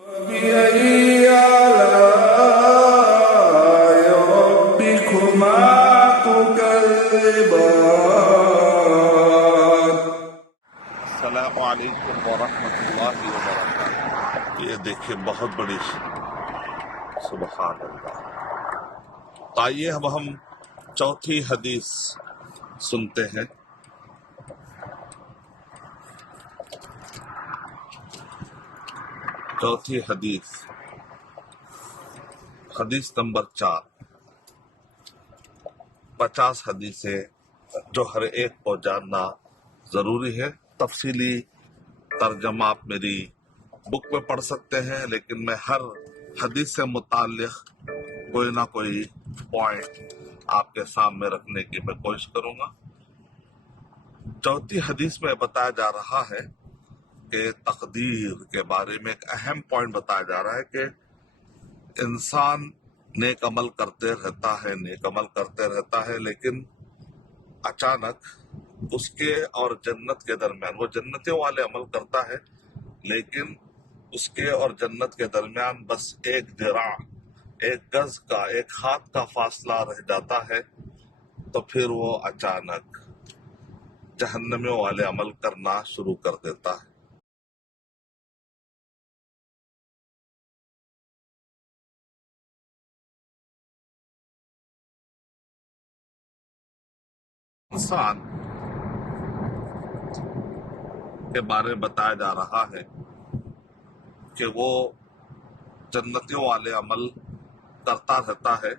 فبأي آلاء ربكما تكذبان؟ السلام علیکم ورحمۃ اللہ وبرکاتہ۔ یہ دیکھیں بہت بڑی سبحان اللہ۔ تو آئیے اب ہم چوتھی حدیث سنتے ہیں۔ چوتھی حدیث نمبر 4۔ 50 حدیثیں جو ہر ایک کو جاننا ضروری ہے۔ تفصیلی ترجمہ آپ میری بک میں پڑھ سکتے ہیں، لیکن میں ہر حدیث سے متعلق کوئی نہ کوئی پوائنٹ آپ کے سامنے رکھنے کی میں کوشش کروں گا۔ چوتھی حدیث میں بتایا جا رہا ہے کہ تقدیر کے بارے میں ایک اہم پوائنٹ بتایا جا رہا ہے کہ انسان نیک عمل کرتے رہتا ہے لیکن اچانک اس کے اور جنت کے درمیان، وہ جنتوں والے عمل کرتا ہے لیکن اس کے اور جنت کے درمیان بس ایک ذراع، ایک گز کا، ایک ہاتھ کا فاصلہ رہ جاتا ہے، تو پھر وہ اچانک جہنمیوں والے عمل کرنا شروع کر دیتا ہے۔ انسان کے بارے میں بتایا جا رہا ہے کہ وہ جنتیوں والے عمل کرتا رہتا ہے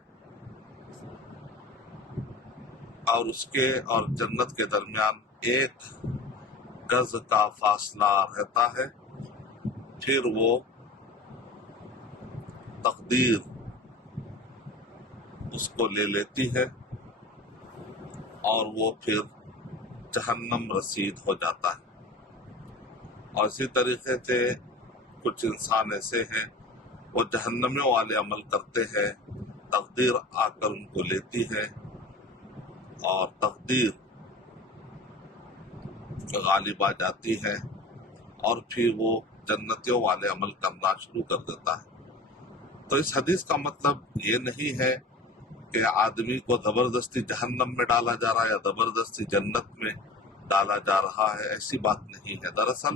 اور اس کے اور جنت کے درمیان ایک گز کا فاصلہ رہتا ہے، پھر وہ تقدیر اس کو لے لیتی ہے اور وہ پھر جہنم رسید ہو جاتا ہے۔ اور اسی طریقے سے کچھ انسان ایسے ہیں وہ جہنمیوں والے عمل کرتے ہیں، تقدیر آ کر ان کو لیتی ہے اور تقدیر غالب آ جاتی ہے اور پھر وہ جنتیوں والے عمل کرنا شروع کر دیتا ہے۔ تو اس حدیث کا مطلب یہ نہیں ہے کہ آدمی کو زبردستی جہنم میں ڈالا جا رہا ہے یا زبردستی جنت میں ڈالا جا رہا ہے، ایسی بات نہیں ہے۔ دراصل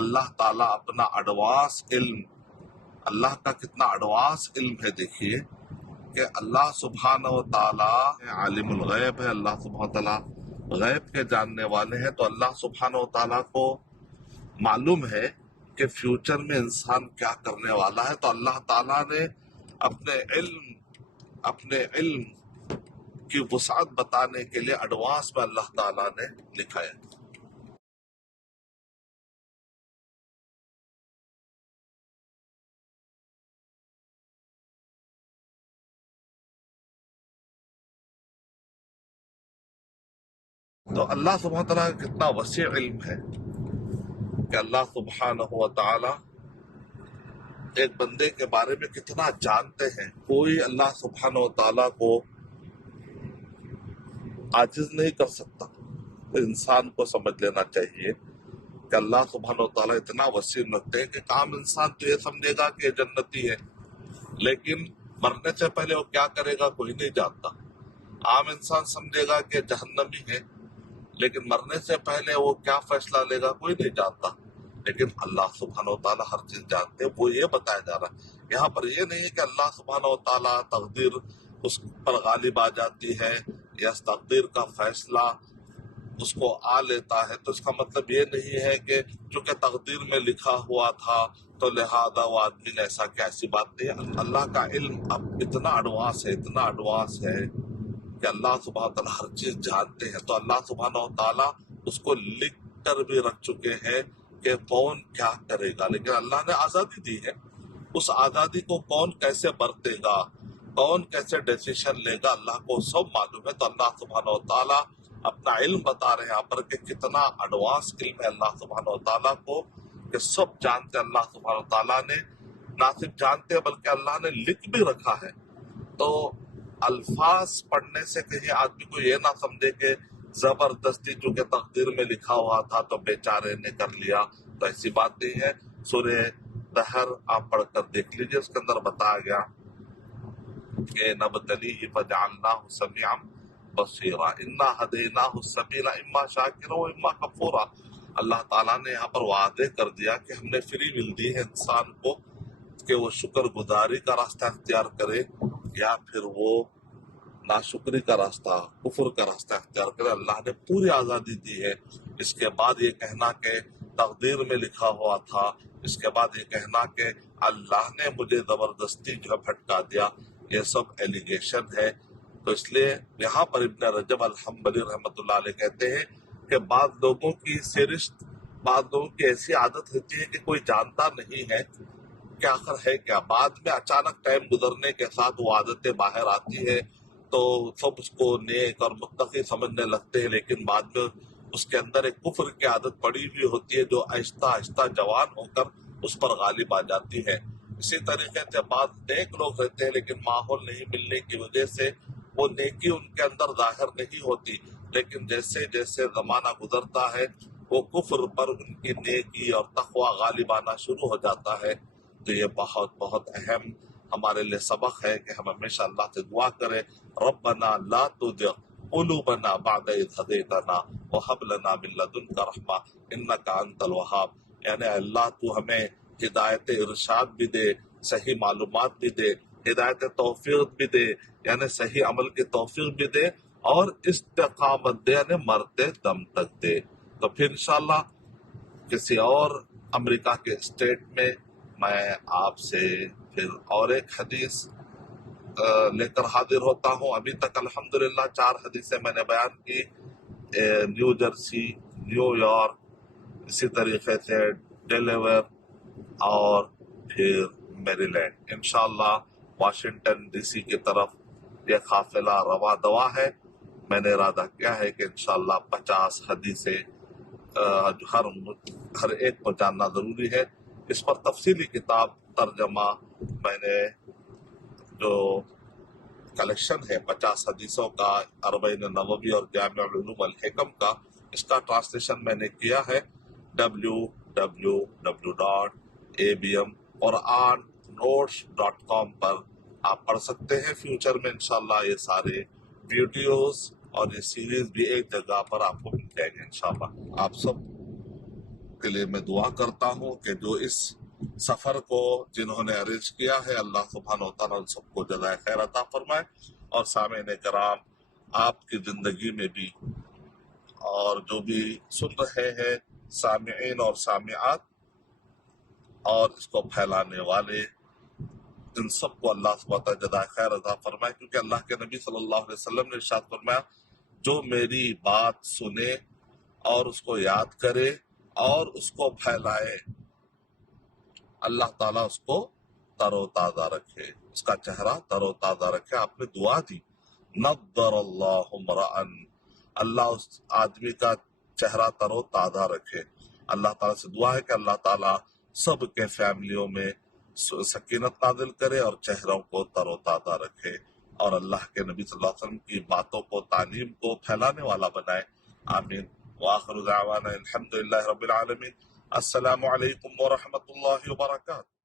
اللہ تعالیٰ اپنا ایڈوانس علم، اللہ کا کتنا ایڈوانس علم ہے، دیکھیے کہ اللہ سبحانہ و تعالیٰ عالم الغیب ہے، اللہ سبحانہ و تعالیٰ غیب کے جاننے والے ہیں۔ تو اللہ سبحانہ و تعالیٰ کو معلوم ہے کہ فیوچر میں انسان کیا کرنے والا ہے، تو اللہ تعالیٰ نے اپنے علم کی وسعت بتانے کے لیے ایڈوانس میں اللہ تعالیٰ نے لکھا ہے۔ تو اللہ سبحانہ تعالیٰ کا کتنا وسیع علم ہے کہ اللہ سبحانہ و تعالیٰ ایک بندے کے بارے میں کتنا جانتے ہیں۔ کوئی اللہ سبحانہ و تعالیٰ کو عاجز نہیں کر سکتا۔ تو انسان کو سمجھ لینا چاہیے کہ اللہ سبحانہ و تعالیٰ اتنا وسیع رکھتے ہیں کہ عام انسان تو یہ سمجھے گا کہ جنتی ہے، لیکن مرنے سے پہلے وہ کیا کرے گا کوئی نہیں جانتا۔ عام انسان سمجھے گا کہ جہنمی ہے، لیکن مرنے سے پہلے وہ کیا فیصلہ لے گا کوئی نہیں جانتا، لیکن اللہ سبحانہ و تعالیٰ ہر چیز جانتے ہیں۔ وہ یہ بتایا جا رہا ہے یہاں پر، یہ نہیں ہے کہ اللہ سبحانہ و تعالیٰ تقدیر اس پر غالب آ جاتی ہے یا تقدیر کا فیصلہ اس کو آ لیتا ہے، تو اس کا مطلب یہ نہیں ہے کہ چونکہ تقدیر میں لکھا ہوا تھا تو لہذا وہ آدمی نے ایسا کیا، ایسی بات نہیں ہے۔ اللہ کا علم اب اتنا ایڈوانس ہے کہ اللہ سبحانہ تعالیٰ ہر چیز جانتے ہیں۔ تو اللہ سبحانہ و تعالیٰ اس کو لکھ کر بھی رکھ چکے ہیں کہ کون کیا کرے گا، لیکن اللہ نے آزادی دی ہے۔ اس آزادی کو کون کیسے برتے گا، کون کیسے ڈیسیشن لے گا، اللہ کو سب معلوم ہے۔ تو اللہ سبحانہ و تعالیٰ اپنا علم بتا رہے ہیں یہاں پر کہ کتنا ایڈوانس علم ہے اللہ سبحانہ و تعالیٰ کو، کہ سب جانتے اللہ سبحانہ و تعالیٰ نے، نہ صرف جانتے بلکہ اللہ نے لکھ بھی رکھا ہے۔ تو الفاظ پڑھنے سے کہیں آدمی کو یہ نہ سمجھے کہ زبردستی چونکہ تقدیر میں لکھا ہوا تھا تو بیچارے نے کر لیا، تو ایسی بات نہیں ہے۔ سورہ دہر آپ پڑھ کر دیکھ لیجیے، اس کے اندر بتایا گیا کہ نبتلیہ فجعلناہ سمیعا بصیرا انا ہدیناہ السبیل اما شاکرا و اما کفورا۔ اللہ تعالیٰ نے یہاں پر واضح کر دیا کہ ہم نے فری ول دی ہے انسان کو کہ وہ شکر گزاری کا راستہ اختیار کرے یا پھر وہ ناشکری کا راستہ، کفر کا راستہ اختیار کرے۔ اللہ نے پوری آزادی دی ہے۔ اس کے بعد یہ کہنا کہ تقدیر میں لکھا ہوا تھا، اس کے بعد یہ کہنا کہ اللہ نے مجھے زبردستی جو ہے بھٹکا دیا، یہ سب ایلیگیشن ہے۔ تو اس لیے یہاں پر ابن رجب الحنبلی رحمۃ اللہ علیہ کہتے ہیں کہ بعض لوگوں کی سرشت، بعض لوگوں کی ایسی عادت ہوتی ہے کہ کوئی جانتا نہیں ہے کہ آخر ہے کیا، بعد میں اچانک ٹائم گزرنے کے ساتھ وہ عادتیں باہر آتی ہے تو سب اس کو نیک اور متقی سمجھنے لگتے ہیں، لیکن بعد میں اس کے اندر ایک کفر کی عادت پڑی ہوئی ہوتی ہے جو آہستہ آہستہ جوان ہو کر اس پر غالب آ جاتی ہے۔ اسی طریقے سے بعض نیک لوگ رہتے ہیں لیکن ماحول نہیں ملنے کی وجہ سے وہ نیکی ان کے اندر ظاہر نہیں ہوتی، لیکن جیسے جیسے زمانہ گزرتا ہے وہ کفر پر ان کی نیکی اور تقوی غالب آنا شروع ہو جاتا ہے۔ تو یہ بہت بہت اہم ہمارے لیے سبق ہے کہ ہم ہمیشہ اللہ سے دعا کریں، ربنا لا تزغ قلوبنا بعد اذ ہدیتنا وہب لنا من لدنک رحمہ انک انت الوہاب۔ یعنی اللہ تو ہمیں ہدایت ارشاد بھی دے، صحیح معلومات بھی دے، ہدایت توفیق بھی دے، یعنی صحیح عمل کی توفیق بھی دے، اور استقامت دے، یعنی مرتے دم تک دے۔ تو پھر انشاءاللہ کسی اور امریکہ کے اسٹیٹ میں میں آپ سے پھر اور ایک حدیث لے کر حاضر ہوتا ہوں۔ ابھی تک الحمدللہ 4 حدیثیں میں نے بیان کی، نیو جرسی، نیو یارک، اسی طریقے سے ڈیلیور اور پھر میری لینڈ۔ انشاءاللہ واشنگٹن ڈی سی کی طرف یہ قافلہ رواں دوا ہے۔ میں نے ارادہ کیا ہے کہ انشاءاللہ 50 حدیثیں ہر ایک کو جاننا ضروری ہے۔ اس پر تفصیلی کتاب ترجمہ میں نے جو کلیکشن ہے 50 حدیثوں کا، 40 نووی اور جامع العلوم الحکم کا، اس کا ٹرانسلیشن میں نے کیا ہے www.abmqurannotes.com پر آپ پڑھ سکتے ہیں۔ فیوچر میں انشاءاللہ یہ سارے ویڈیوز اور یہ سیریز بھی ایک جگہ پر آپ کو مل جائے گے انشاءاللہ۔ آپ سب کے لیے میں دعا کرتا ہوں کہ جو اس سفر کو جنہوں نے ارینج کیا ہے، اللہ سبحانہ و تعالیٰ ان سب کو جزائے خیر عطا فرمائے، اور سامعین کرام آپ کی زندگی میں بھی اور جو بھی سن رہے ہیں سامعین اور سامعات اور اس کو پھیلانے والے، ان سب کو اللہ سبحانہ وتعالی جزائے خیر عطا فرمائے، کیونکہ اللہ کے نبی صلی اللہ علیہ وسلم نے ارشاد فرمایا جو میری بات سنے اور اس کو یاد کرے اور اس کو پھیلائے، اللہ تعالیٰ اس کو تر و تازہ رکھے، اس کا چہرہ تر و تازہ رکھے۔ آپ نے دعا دی، نضر اللہ امرأن، اللہ اس آدمی کا چہرہ تر و تازہ رکھے۔ اللہ تعالیٰ سے دعا ہے کہ اللہ تعالیٰ سب کے فیملیوں میں سکینت نازل کرے اور چہروں کو تر و تازہ رکھے، اور اللہ کے نبی صلی اللہ علیہ وسلم کی باتوں کو، تعلیم کو پھیلانے والا بنائے۔ آمین۔ وآخر دعوانا الحمدللہ رب العالمین۔ السلام علیکم ورحمۃ اللہ وبرکاتہ۔